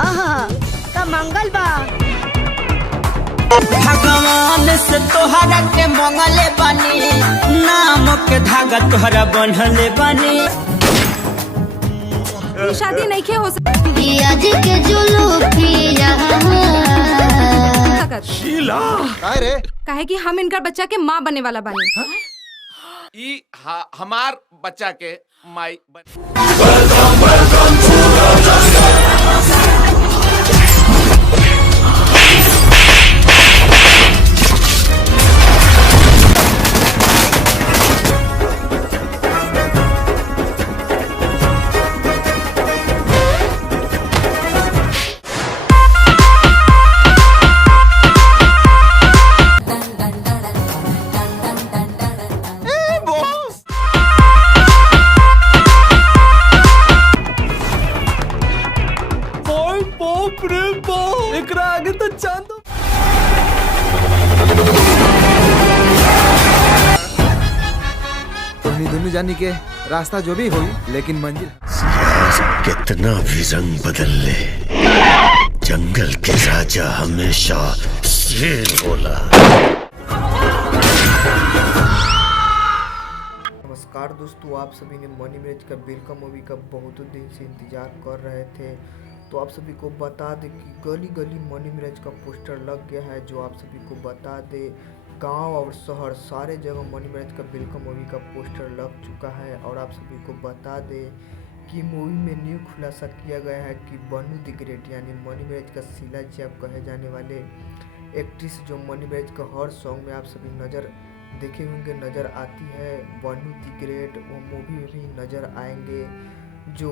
आहा का मंगल बा। भगवान से तोहरा के मंगले बानी, नाम के धागा तोहरा बंधले बानी। शादी नहीं खे हो शीला रे काहे कि हम इनका बच्चा के माँ बनने वाला बानी। हमार बच्चा के माई एकरा आगे तो चांद तोहनी दोनों जानी के रास्ता जो भी हुई, लेकिन मंजिल कितना भी रंग बदल ले, जंगल के राजा हमेशा शेर होला। नमस्कार दोस्तों, आप सभी ने मनी मैच का वेलकम मूवी का बहुत दिन से इंतजार कर रहे थे। तो आप सभी को बता दें कि गली गली मनी मैच का पोस्टर लग गया है। जो आप सभी को बता दें, गांव और शहर सारे जगह मनी मैच का वेलकम मूवी का पोस्टर लग चुका है। और आप सभी को बता दें कि मूवी में न्यू खुलासा किया गया है कि बनू द ग्रेट यानी मनी मैच का शीला जी आप कहे जाने वाले एक्ट्रेस, जो मनी मैच का हर सॉन्ग में आप सभी नज़र देखे होंगे नज़र आती है, बनू द ग्रेट, वो मूवी में भी नज़र आएंगे। जो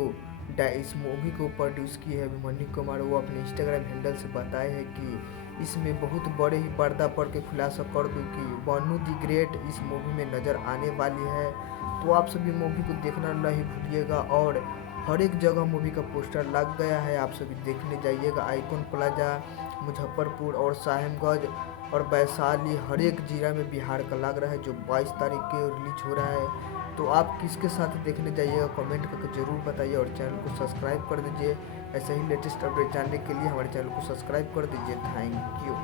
इस मूवी को प्रोड्यूस किए हैं अभिमन्यु कुमार, वो अपने इंस्टाग्राम हैंडल से बताए हैं कि इसमें बहुत बड़े ही पर्दा पर के खुलासा कर दूँ कि बनू द ग्रेट इस मूवी में नज़र आने वाली है। तो आप सभी मूवी को देखना नहीं भूलिएगा। और हर एक जगह मूवी का पोस्टर लग गया है, आप सभी देखने जाइएगा। आइकॉन प्लाजा, मुजफ्फरपुर और साहिबगंज और वैशाली, हर एक जिला में बिहार का लग रहा है, जो 22 तारीख के रिलीज हो रहा है। तो आप किसके साथ देखने जाइएगा कमेंट करके ज़रूर बताइए और चैनल को सब्सक्राइब कर दीजिए। ऐसे ही लेटेस्ट अपडेट जानने के लिए हमारे चैनल को सब्सक्राइब कर दीजिए। Thank you.